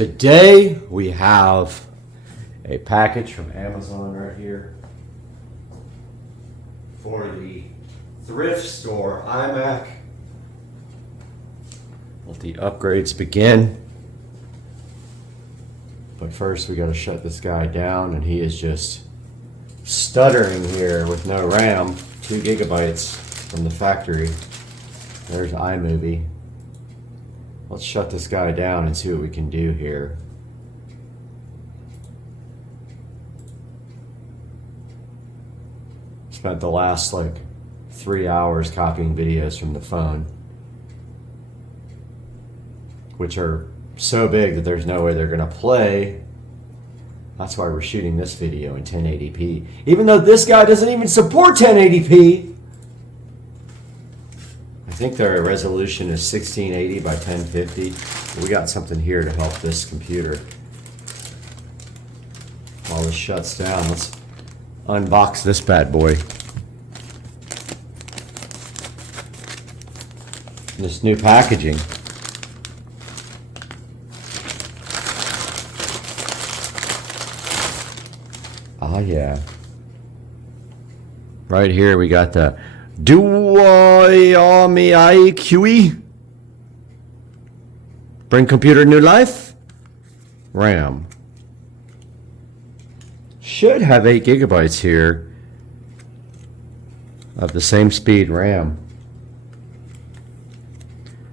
Today we have a package from Amazon right here for the thrift store iMac. Let the upgrades begin. But first we got to shut this guy down, and he is just stuttering here with no RAM. 2 gigabytes from the factory. There's iMovie. Let's shut this guy down and see what we can do here. Spent the last 3 hours copying videos from the phone, which are so big that there's no way they're gonna play. That's why we're shooting this video in 1080p, even though this guy doesn't even support 1080p. I think their resolution is 1680 by 1050. We got something here to help this computer. While this shuts down, let's unbox this bad boy. This new packaging. Ah, yeah. Right here we got the DUOMEIQI. Bring computer new life. RAM. Should have 8 gigabytes here of the same speed RAM.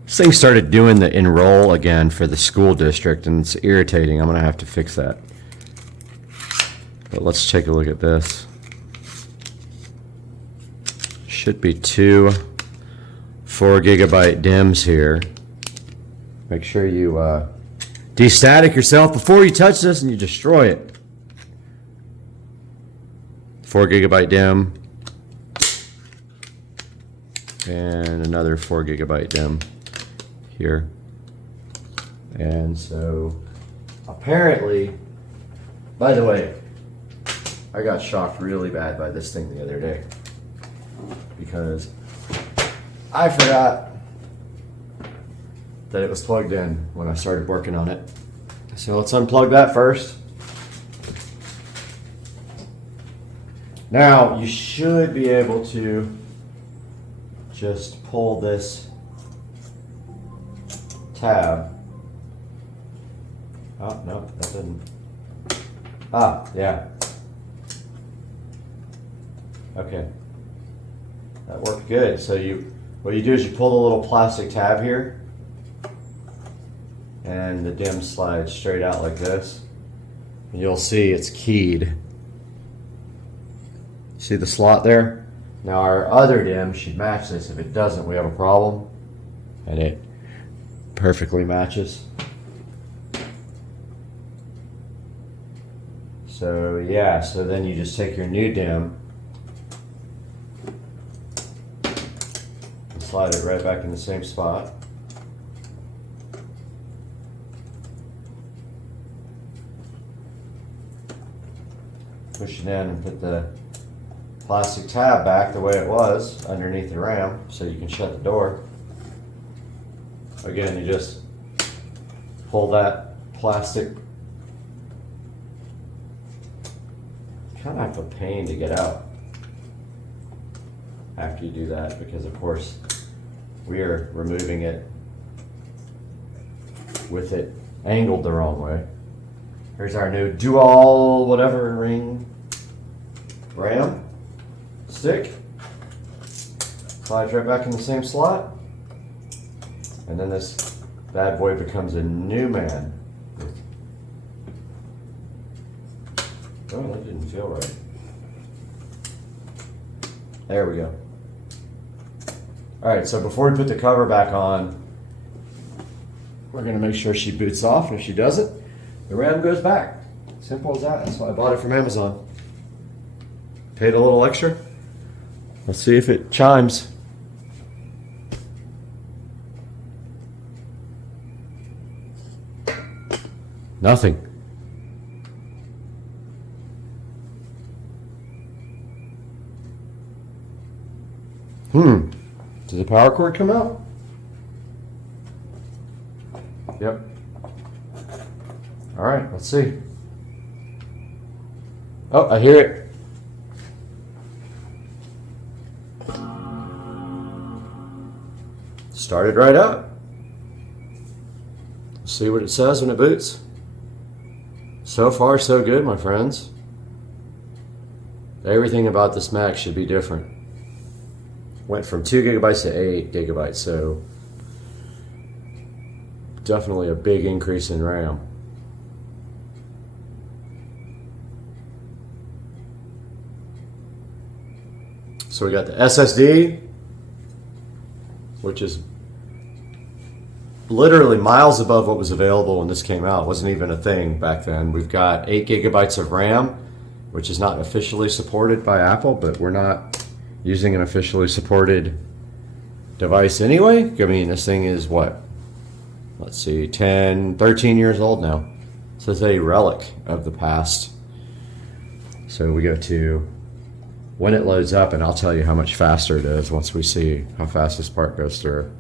This thing started doing the enroll again for the school district, and it's irritating. I'm gonna have to fix that. But let's take a look at this. Should be 2 4 gigabyte DIMMs here. Make sure you destatic yourself before you touch this and you destroy it. 4 gigabyte DIMM. And another 4 gigabyte DIMM here. And so apparently, by the way, I got shocked really bad by this thing the other day, because I forgot that it was plugged in when I started working on it. So let's unplug that first. Now you should be able to just pull this tab. Oh, no, that didn't. Ah, yeah. Okay. That worked good. So what you do is you pull the little plastic tab here, and the DIMM slides straight out like this. And you'll see it's keyed. See the slot there? Now our other DIMM should match this. If it doesn't, we have a problem. And it perfectly matches. So yeah, so then you just take your new DIMM, slide it right back in the same spot. Push it in and put the plastic tab back the way it was underneath the RAM so you can shut the door. Again, you just pull that plastic. Kind of a pain to get out after you do that, because of course we are removing it with it angled the wrong way. Here's our new dual whatever ring RAM stick. Slides right back in the same slot. And then this bad boy becomes a new man. Oh, that didn't feel right. There we go. Alright, so before we put the cover back on, we're going to make sure she boots off, and if she doesn't, the RAM goes back. Simple as that. That's why I bought it from Amazon. Paid a little extra. Let's see if it chimes. Nothing. Did the power cord come out? Yep. All right, let's see. Oh, I hear it. Started right up. Let's see what it says when it boots. So far, so good, my friends. Everything about this Mac should be different. Went from 2 gigabytes to 8 gigabytes, so definitely a big increase in RAM. So we got the SSD, which is literally miles above what was available when this came out. It wasn't even a thing back then. We've got 8 gigabytes of RAM, which is not officially supported by Apple, but we're not using an officially supported device anyway. I mean, this thing is what? Let's see, 10, 13 years old now. So it's a relic of the past. So we go to when it loads up, and I'll tell you how much faster it is once we see how fast this part goes through.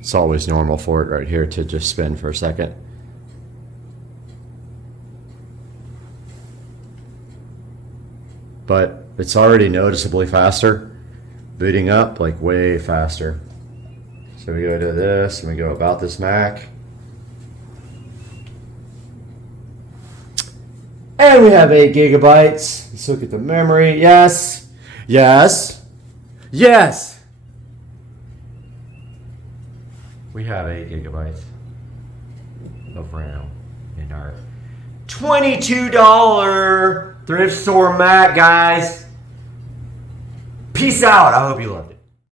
It's always normal for it right here to just spin for a second. But it's already noticeably faster. Booting up, like way faster. So we go to this and we go about this Mac. And we have 8 gigabytes. Let's look at the memory. Yes. Yes. Yes. We have 8 gigabytes of RAM in our $22 thrift store Mac, guys. Peace out. I hope you love it.